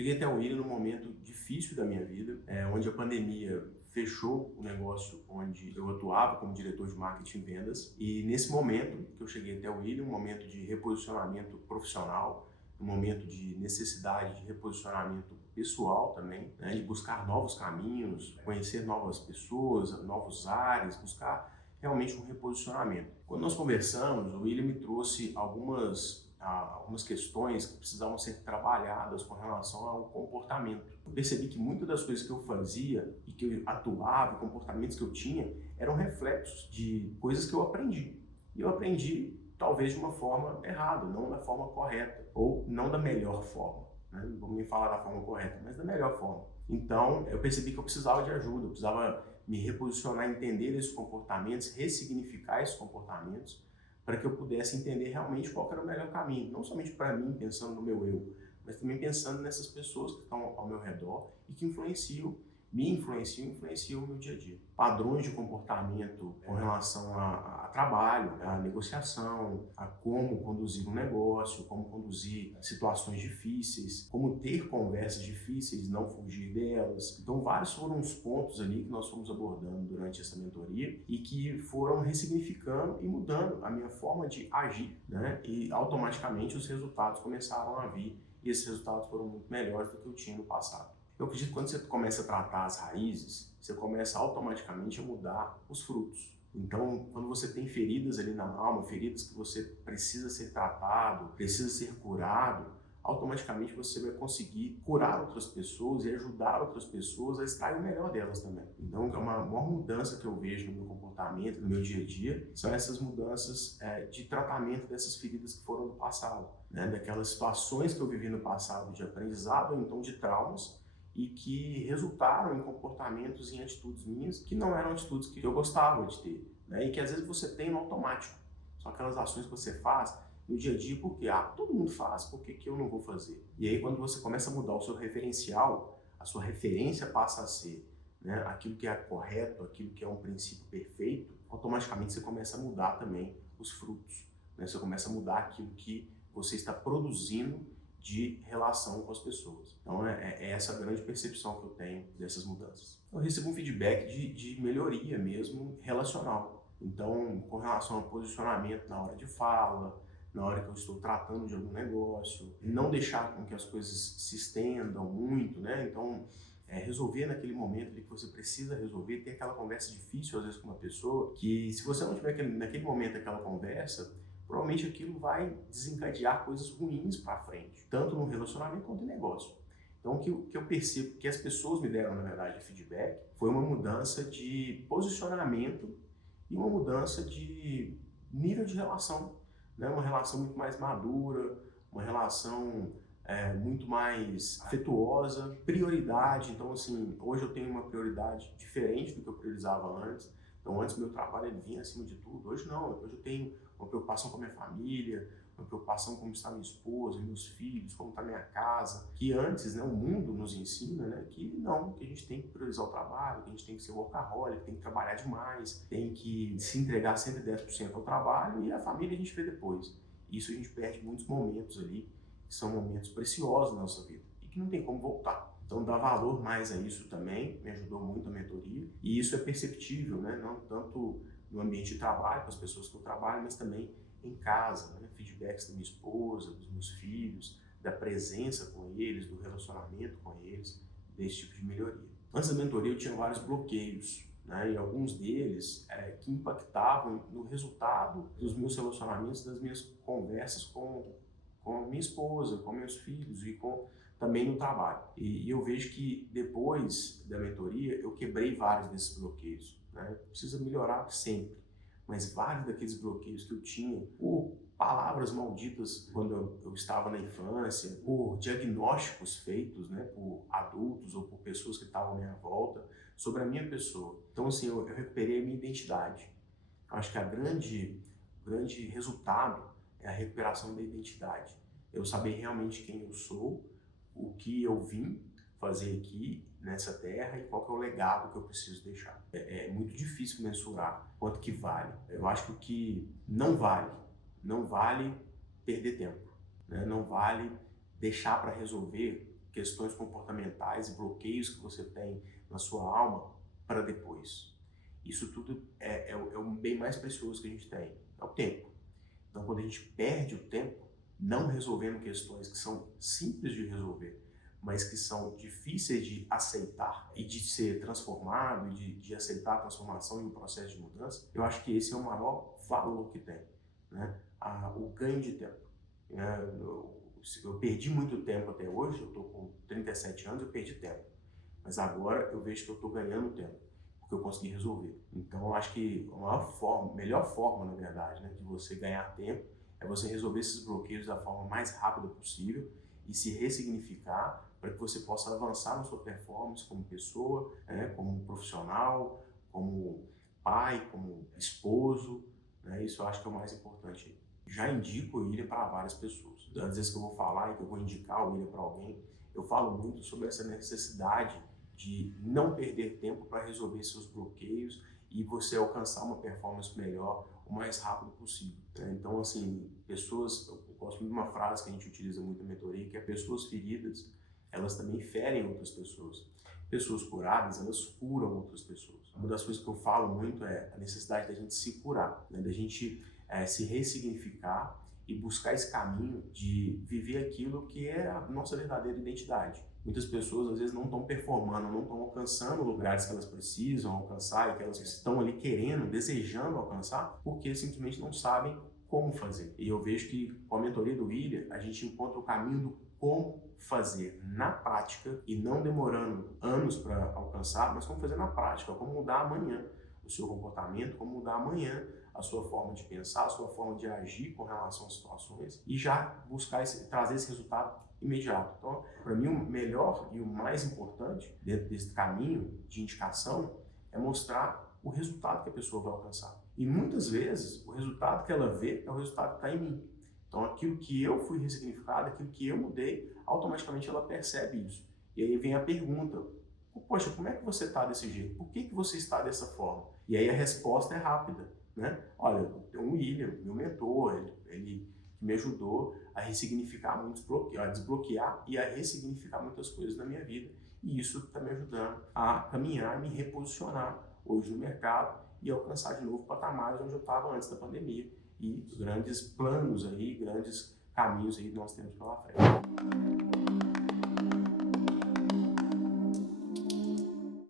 Cheguei até o William num momento difícil da minha vida, onde a pandemia fechou o negócio onde eu atuava como diretor de marketing e vendas. E nesse momento que eu cheguei até o William, um momento de reposicionamento profissional, um momento de necessidade de reposicionamento pessoal também, né, de buscar novos caminhos, conhecer novas pessoas, novos ares, buscar realmente um reposicionamento. Quando nós conversamos, o William me trouxe algumas questões que precisavam ser trabalhadas com relação ao comportamento. Eu percebi que muitas das coisas que eu fazia e que eu atuava, comportamentos que eu tinha, eram reflexos de coisas que eu aprendi. E eu aprendi talvez de uma forma errada, não da forma correta, ou não da melhor forma. Né? Não vou me falar da forma correta, mas da melhor forma. Então, eu percebi que eu precisava de ajuda, eu precisava me reposicionar, entender esses comportamentos, ressignificar esses comportamentos, para que eu pudesse entender realmente qual era o melhor caminho, não somente para mim, pensando no meu eu, mas também pensando nessas pessoas que estão ao meu redor e que me influenciam o meu dia a dia. Padrões de comportamento com relação a trabalho, a negociação, a como conduzir um negócio, como conduzir situações difíceis, como ter conversas difíceis e não fugir delas. Então, vários foram os pontos ali que nós fomos abordando durante essa mentoria e que foram ressignificando e mudando a minha forma de agir, né? E automaticamente os resultados começaram a vir e esses resultados foram muito melhores do que eu tinha no passado. Eu acredito que quando você começa a tratar as raízes, você começa automaticamente a mudar os frutos. Então, quando você tem feridas ali na alma, feridas que você precisa ser tratado, precisa ser curado, automaticamente você vai conseguir curar outras pessoas e ajudar outras pessoas a extrair o melhor delas também. Então, é uma maior mudança que eu vejo no meu comportamento, no meu dia a dia, são essas mudanças de tratamento dessas feridas que foram do passado, né? Daquelas situações que eu vivi no passado de aprendizado ou então de traumas, e que resultaram em comportamentos e em atitudes minhas que não eram atitudes que eu gostava de ter, né? E que às vezes você tem no automático. São aquelas ações que você faz no dia a dia porque todo mundo faz, por que eu não vou fazer? E aí quando você começa a mudar o seu referencial, a sua referência passa a ser, né, aquilo que é correto, aquilo que é um princípio perfeito, automaticamente você começa a mudar também os frutos, né? Você começa a mudar aquilo que você está produzindo de relação com as pessoas. Então é essa a grande percepção que eu tenho dessas mudanças. Eu recebo um feedback de melhoria mesmo relacional. Então, com relação ao posicionamento na hora de fala, na hora que eu estou tratando de algum negócio, não deixar com que as coisas se estendam muito, né? Então, resolver naquele momento ali que você precisa resolver, ter aquela conversa difícil às vezes com uma pessoa, que se você não tiver naquele momento aquela conversa, provavelmente aquilo vai desencadear coisas ruins para frente, tanto no relacionamento quanto no negócio. Então, o que eu percebo que as pessoas me deram, na verdade, de feedback, foi uma mudança de posicionamento e uma mudança de nível de relação, né? Uma relação muito mais madura, uma relação muito mais afetuosa, prioridade. Então, assim, hoje eu tenho uma prioridade diferente do que eu priorizava antes. Então, antes meu trabalho ele vinha acima de tudo. Hoje não, hoje eu tenho uma preocupação com a minha família, uma preocupação com como está minha esposa, meus filhos, como está minha casa, que antes, né, o mundo nos ensina, né, que não, que a gente tem que priorizar o trabalho, que a gente tem que ser workaholic, tem que trabalhar demais, tem que se entregar 110% ao trabalho e a família a gente vê depois. Isso a gente perde muitos momentos ali, que são momentos preciosos na nossa vida e que não tem como voltar. Então, dar valor mais a isso também me ajudou muito a mentoria e isso é perceptível, né, não tanto no ambiente de trabalho, com as pessoas que eu trabalho, mas também em casa, né? Feedbacks da minha esposa, dos meus filhos, da presença com eles, do relacionamento com eles, desse tipo de melhoria. Antes da mentoria eu tinha vários bloqueios, né? E alguns deles que impactavam no resultado dos meus relacionamentos, das minhas conversas com minha esposa, com meus filhos e também no trabalho. E eu vejo que depois da mentoria eu quebrei vários desses bloqueios, né? Precisa melhorar sempre, mas vários daqueles bloqueios que eu tinha por palavras malditas quando eu estava na infância, por diagnósticos feitos, né, por adultos ou por pessoas que estavam à minha volta sobre a minha pessoa. Então, assim, eu recuperei a minha identidade. Eu acho que o grande resultado é a recuperação da identidade. Eu saber realmente quem eu sou, o que eu vim fazer aqui nessa terra e qual que é o legado que eu preciso deixar. É muito difícil mensurar quanto que vale. Eu acho que o que não vale perder tempo, né? Não vale deixar para resolver questões comportamentais e bloqueios que você tem na sua alma para depois. Isso tudo é o bem mais precioso que a gente tem, é o tempo. Então, quando a gente perde o tempo, não resolvendo questões que são simples de resolver, mas que são difíceis de aceitar e de ser transformado, e de aceitar a transformação em um processo de mudança, eu acho que esse é o maior valor que tem, né? O ganho de tempo. Eu perdi muito tempo até hoje, eu estou com 37 anos, eu perdi tempo. Mas agora eu vejo que eu estou ganhando tempo, porque eu consegui resolver. Então eu acho que a melhor forma, na verdade, né, de você ganhar tempo é você resolver esses bloqueios da forma mais rápida possível e se ressignificar para que você possa avançar na sua performance como pessoa, né, como profissional, como pai, como esposo, né, isso eu acho que é o mais importante. Já indico o William para várias pessoas. Às vezes que eu vou falar e que eu vou indicar o William para alguém, eu falo muito sobre essa necessidade de não perder tempo para resolver seus bloqueios e você alcançar uma performance melhor o mais rápido possível. Então, assim, eu gosto de uma frase que a gente utiliza muito na mentoria, que é: pessoas feridas, elas também ferem outras pessoas. Pessoas curadas, elas curam outras pessoas. Uma das coisas que eu falo muito é a necessidade da gente se curar, né? Da gente se ressignificar e buscar esse caminho de viver aquilo que é a nossa verdadeira identidade. Muitas pessoas às vezes não estão performando, não estão alcançando lugares que elas precisam alcançar e que elas estão ali querendo, desejando alcançar, porque simplesmente não sabem como fazer. E eu vejo que com a mentoria do William, a gente encontra o caminho do como fazer na prática e não demorando anos para alcançar, mas como fazer na prática, como mudar amanhã o seu comportamento, como mudar amanhã a sua forma de pensar, a sua forma de agir com relação às situações e já buscar trazer esse resultado imediato. Então, para mim, o melhor e o mais importante dentro desse caminho de indicação é mostrar o resultado que a pessoa vai alcançar. E muitas vezes, o resultado que ela vê é o resultado que está em mim. Então, aquilo que eu fui ressignificado, aquilo que eu mudei, automaticamente ela percebe isso. E aí vem a pergunta: poxa, como é que você está desse jeito? Por que você está dessa forma? E aí a resposta é rápida, né? Olha, tem um William, meu mentor, ele me ajudou a ressignificar muitos bloqueios, a desbloquear e a ressignificar muitas coisas na minha vida. E isso está me ajudando a caminhar, me reposicionar hoje no mercado e alcançar de novo patamares onde eu estava antes da pandemia. E grandes planos aí, grandes caminhos aí nós temos pela frente.